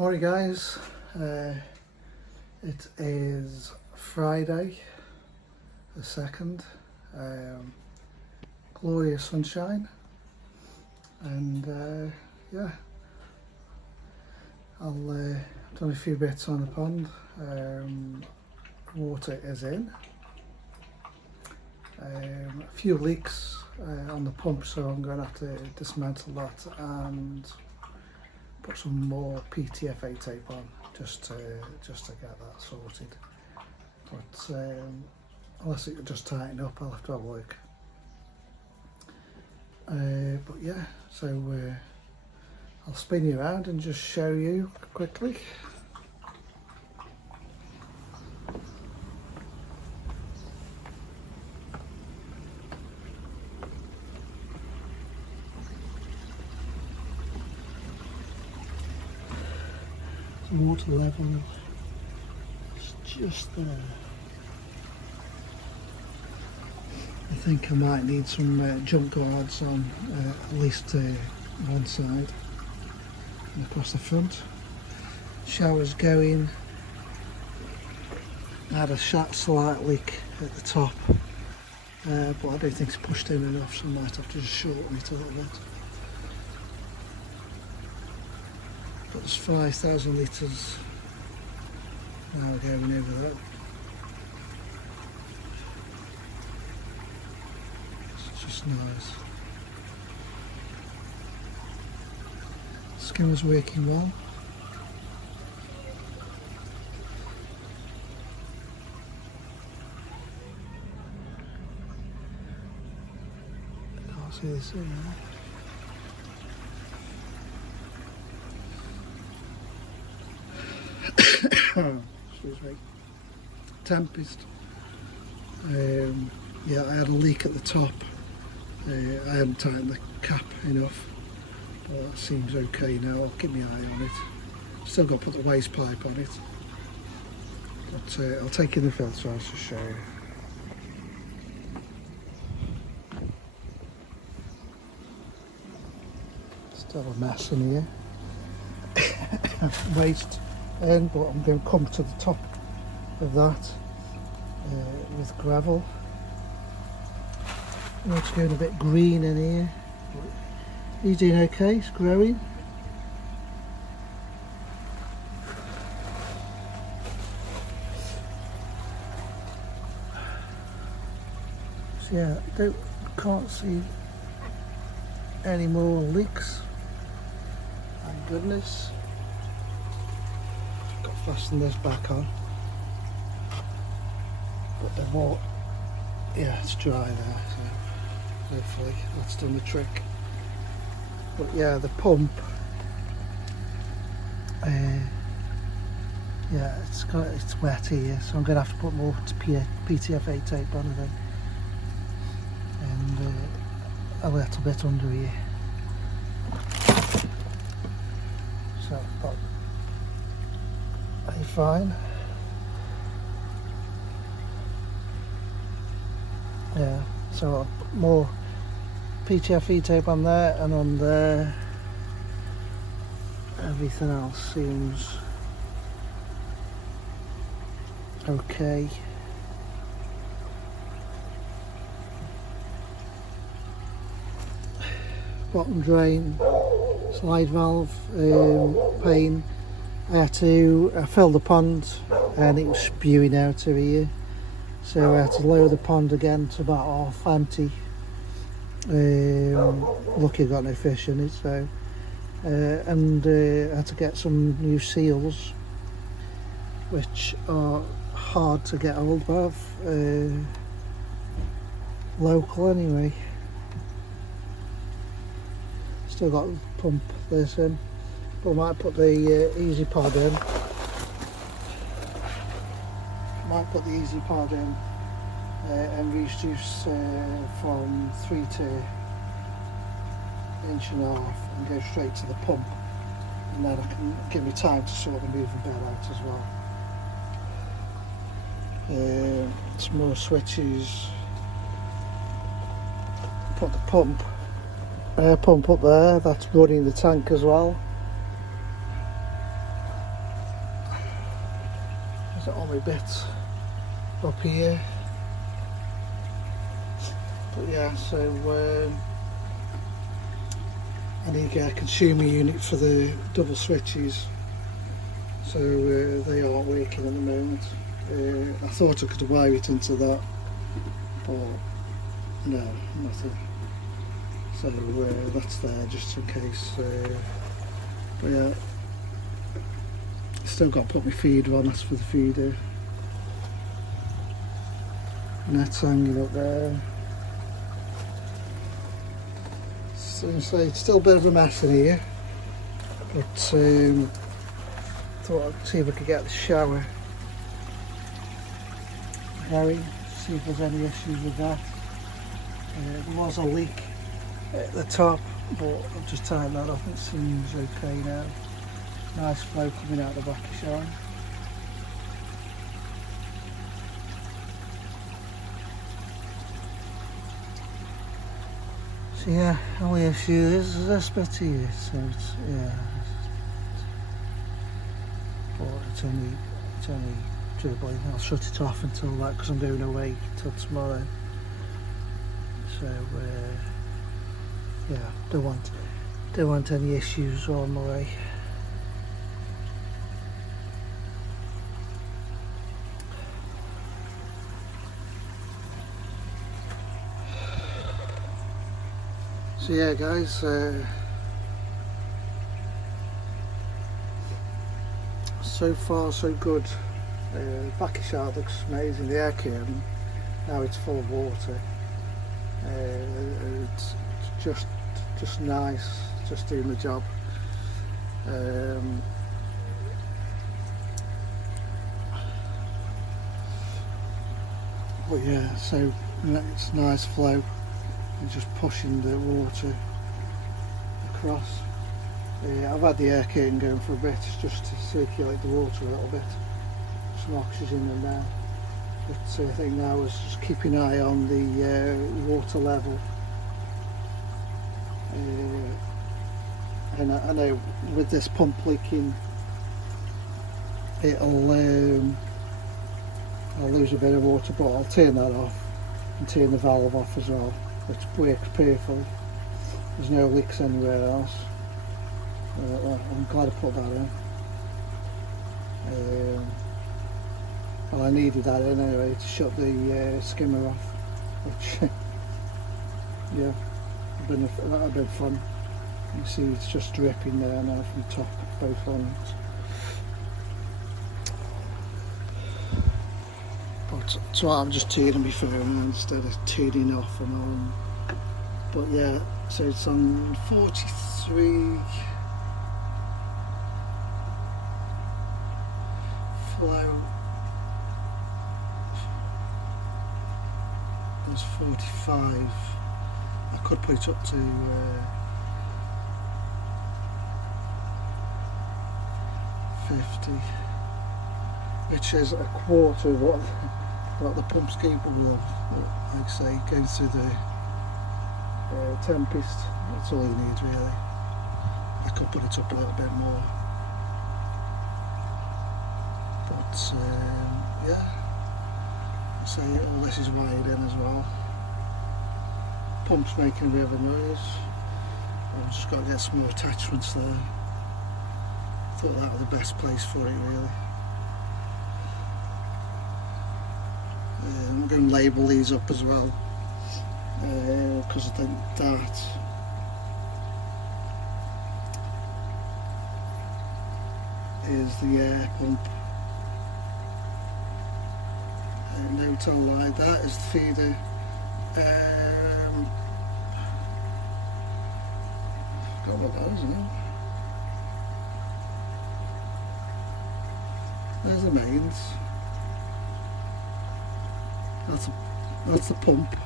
Morning guys, it is Friday the 2nd, glorious sunshine, and yeah, I've done a few bits on the pond. Water is in, a few leaks on the pump, so I'm going to have to dismantle that and put some more ptfe tape on just to get that sorted. But unless it could just tighten up, I'll have to have a look. But yeah, so I'll spin you around and just show you quickly. Water level is just there. I think I might need some jump guards on at least one side and across the front. Shower's going. I had a slight leak at the top, but I don't think it's pushed in enough, so I might have to just shorten it a little bit. But there's 5,000 litres now going over that. It's just nice. Skimmer's working well. I can't see this in there. Excuse me. Tempest. Yeah, I had a leak at the top. I hadn't tightened the cap enough, but that seems okay now. I'll keep my eye on it. Still got to put the waste pipe on it, but I'll take in the filter out to show you. Still a mess in here. Waste in, but I'm going to come to the top of that with gravel. It's going a bit green in here. He's doing okay, it's growing. So yeah, can't see any more leaks. Thank goodness. Got to fasten this back on. But the water, yeah, it's dry there, so hopefully that's done the trick. But yeah, the pump, yeah, it's wet here, so I'm going to have to put more ptfe tape on it, and a little bit under here. So are you fine? Yeah, so I'll put more ptfe tape on there, and on there everything else seems okay. Bottom drain, slide valve, pane. I had to fill the pond and it was spewing out of here, so I had to lower the pond again to about half empty. Lucky I got no fish in it, so and I had to get some new seals, which are hard to get hold of, local anyway. Still got to pump this in, but I might put the easy pod in. Might put the easy pod in and reduce from 3 to 1.5 inches and go straight to the pump, and then I can give me time to sort the moving bed out as well. Some more switches. Put the pump air pump up there, that's running the tank as well. Is it all my bits up here? But yeah, so I need to get a consumer unit for the double switches, so they aren't working at the moment. I thought I could wire it into that, but no, nothing. So that's there just in case. But yeah, still got to put my feeder on. That's for the feeder. Net's hanging up there. So it's still a bit of a mess in here, but thought I'd see if I could get the shower going, see if there's any issues with that. There was a leak at the top, but I've just tightened that up. It seems okay now. Nice flow coming out of the bakki shower. So yeah, only issue is this bit here, so it's, yeah, but it's only dribbling. I'll shut it off until that, because I'm going away till tomorrow. So yeah, don't want any issues while I'm away. So yeah guys, so far so good. Bakki shower looks amazing. The air curtain, now it's full of water. It's just nice, just doing the job. But yeah, so it's nice flow. And just pushing the water across. I've had the air curtain going for a bit just to circulate the water a little bit. Some oxygen in there. But I think now is just keeping an eye on the water level. And I know with this pump leaking, I'll lose a bit of water, but I'll turn that off and turn the valve off as well. It works perfectly. There's no leaks anywhere else. I'm glad I put that in. Well, I needed that in anyway to shut the skimmer off, which yeah, that had been fun. You see it's just dripping there now from the top, both ends. But so I'm just turning my phone on instead of turning off and on. But yeah, so it's on 43 flow. It's 45. I could put it up to 50, which is a quarter of what the pump's capable of. Like I say, going through the tempest, that's all you need really. I could put it up a little bit more, but yeah, so all this is wired in as well. Pump's making a bit of a noise. I've just got to get some more attachments there. Thought that was the best place for it really. I'm going to label these up as well, because I think that is the air pump. No tell lie, that is the feeder. Forgot what that is now. There's the mains. That's the pump.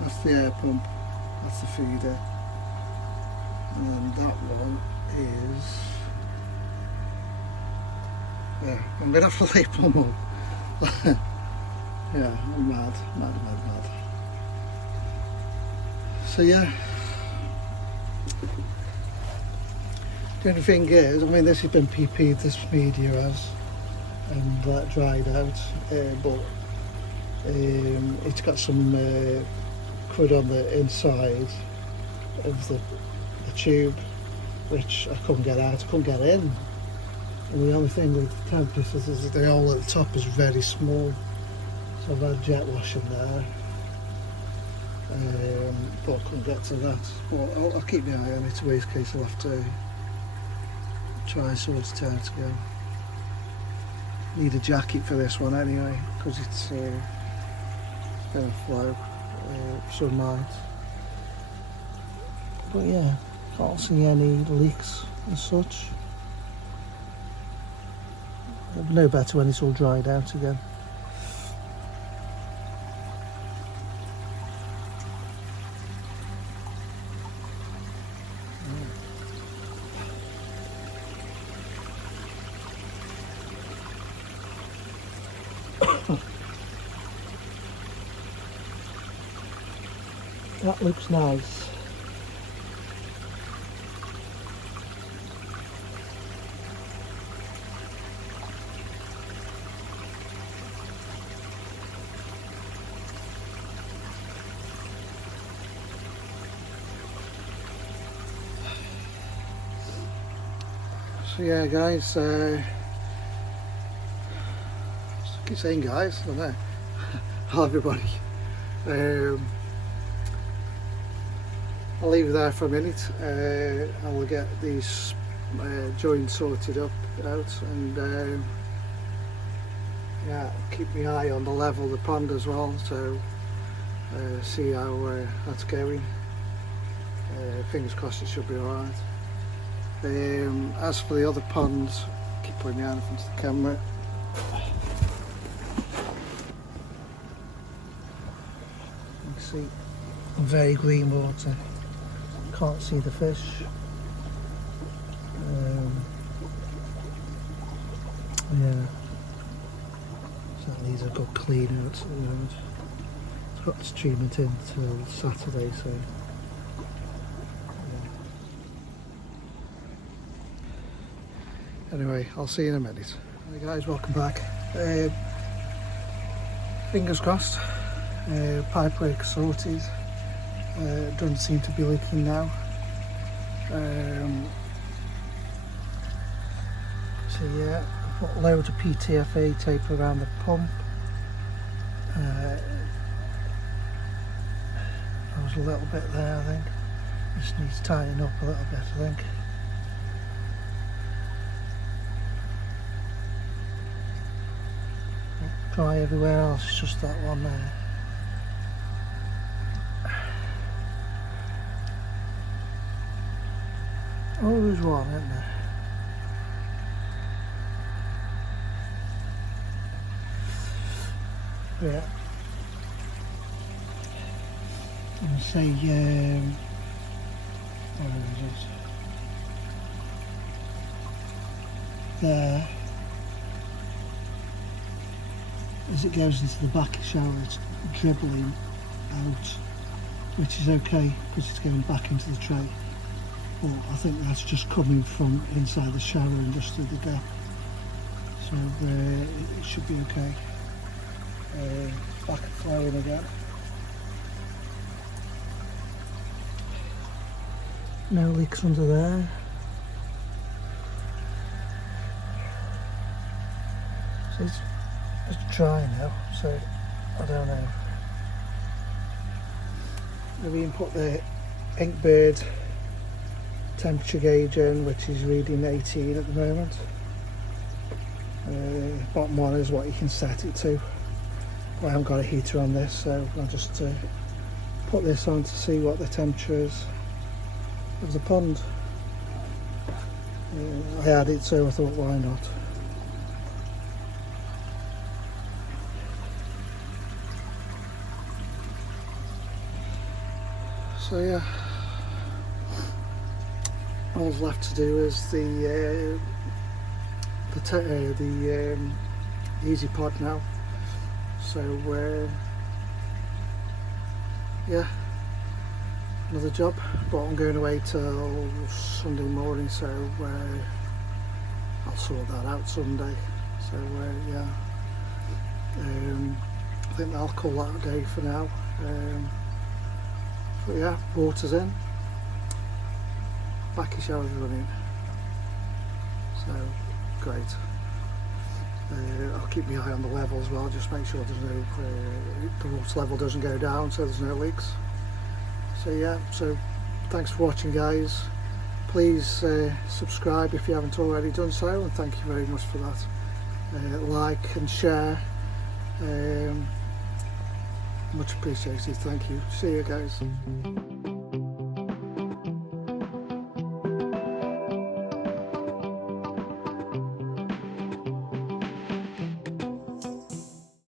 That's the air pump. That's the feeder. And then that one is. Yeah, I'm gonna have to label them all. Yeah, I'm mad. So yeah. The only thing is, I mean, this has been PP'd, this media has, and that dried out, but it's got some crud on the inside of the tube, which I couldn't get out, I couldn't get in. And the only thing with the tempest is that the hole at the top is very small, so I've had jet wash in there, but I couldn't get to that. But I'll keep my eye on it. Worst case, I'll have to try and sort it out again. Need a jacket for this one anyway, because it's been a flow some night. But yeah, can't see any leaks as such. It'll be no better when it's all dried out again. That looks nice. So yeah guys, I keep saying guys, I don't know. Hi everybody. I'll leave it there for a minute. I will get these joints sorted out, and yeah, keep my eye on the level of the pond as well, so see how that's going. Fingers crossed it should be alright. As for the other ponds, keep putting my hand in front of the camera. You can see very green water. Can't see the fish. Yeah, so that needs a good clean out at the moment. It's got this treatment in till Saturday, so yeah. Anyway, I'll see you in a minute. Hey guys, welcome back. Fingers crossed, pipework sorted. Doesn't seem to be leaking now. So yeah, I've got loads of ptfe tape around the pump. There was a little bit there, I think. Just needs tightening up a little bit, I think. Dry everywhere else, it's just that one there. Oh, there's one, isn't there? Yeah. I'm going to say, where is it? There. As it goes into the bakki shower, it's dribbling out, which is okay because it's going back into the tray. But I think that's just coming from inside the shower and just through the gap, so it should be okay. Back flowing again. No leaks under there. So it's dry now, so I don't know. Maybe even put the Inkbird temperature gauge in, which is reading 18 at the moment. Bottom one is what you can set it to. I haven't got a heater on this, so I'll just put this on to see what the temperature is of the pond. I had it, so I thought, why not? So yeah, all's left to do is the easy pod now. So yeah, another job, but I'm going away till Sunday morning, so I'll sort that out Sunday. So yeah, I think I'll call that a day for now. But yeah, water's in, bakki shower's running, so great. I'll keep my eye on the level as well, just make sure there's no the water level doesn't go down, so there's no leaks. So yeah, so thanks for watching, guys. Please subscribe if you haven't already done so, and thank you very much for that. Like and share, much appreciated. Thank you. See you, guys.